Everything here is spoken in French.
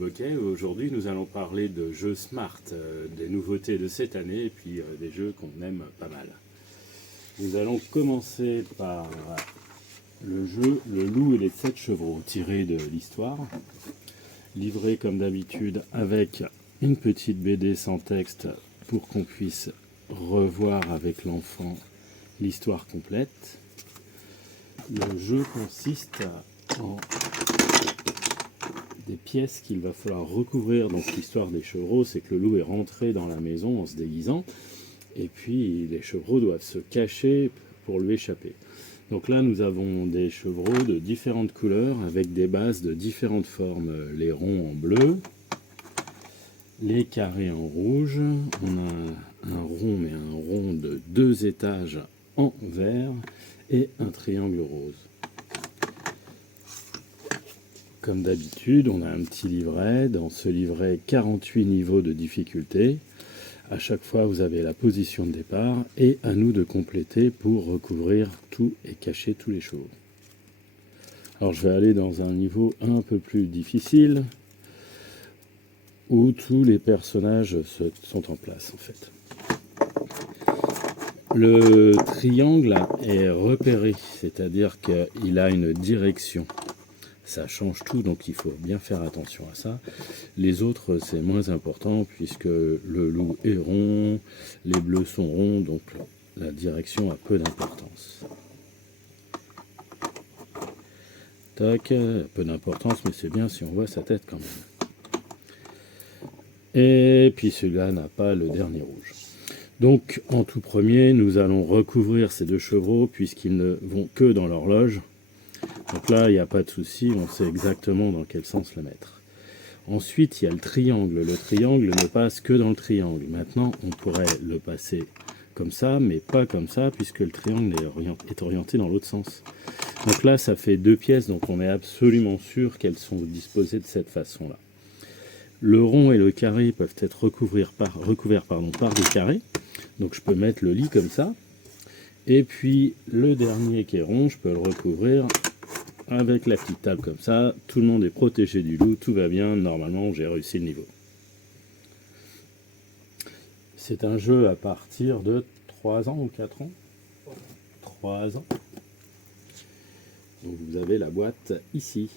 Boquet. Aujourd'hui, nous allons parler de jeux smart, des nouveautés de cette année et puis des jeux qu'on aime pas mal. Nous allons commencer par le jeu Le Loup et les 7 chevreaux, tiré de l'histoire, livré comme d'habitude avec une petite BD sans texte pour qu'on puisse revoir avec l'enfant l'histoire complète. Le jeu consiste en des pièces qu'il va falloir recouvrir. Donc l'histoire des chevreaux, c'est que le loup est rentré dans la maison en se déguisant, et puis les chevreaux doivent se cacher pour lui échapper. Donc là, nous avons des chevreaux de différentes couleurs, avec des bases de différentes formes. Les ronds en bleu, les carrés en rouge, on a un rond, mais un rond de 2 étages en vert, et un triangle rose. Comme d'habitude, on a un petit livret. Dans ce livret, 48 niveaux de difficulté. À chaque fois, vous avez la position de départ et à nous de compléter pour recouvrir tout et cacher tous les chevaux. Alors, je vais aller dans un niveau un peu plus difficile où tous les personnages sont en place, en fait. Le triangle est repéré, c'est-à-dire qu'il a une direction. Ça change tout, donc il faut bien faire attention à ça. Les autres, c'est moins important, puisque le loup est rond, les bleus sont ronds, donc la direction a peu d'importance. Tac, peu d'importance, mais c'est bien si on voit sa tête quand même. Et puis celui-là n'a pas le dernier rouge. Donc, en tout premier, nous allons recouvrir ces 2 chevreaux, puisqu'ils ne vont que dans l'horloge. Donc là, il n'y a pas de souci, on sait exactement dans quel sens le mettre. Ensuite, il y a le triangle. Le triangle ne passe que dans le triangle. Maintenant, on pourrait le passer comme ça, mais pas comme ça, puisque le triangle est orienté dans l'autre sens. Donc là, ça fait 2 pièces, donc on est absolument sûr qu'elles sont disposées de cette façon-là. Le rond et le carré peuvent être recouverts par des carrés. Donc je peux mettre le lit comme ça. Et puis le dernier qui est rond, je peux le recouvrir avec la petite table comme ça. Tout le monde est protégé du loup, tout va bien. Normalement, j'ai réussi le niveau. C'est un jeu à partir de 3 ans ou 4 ans. 3 ans. Donc vous avez la boîte ici.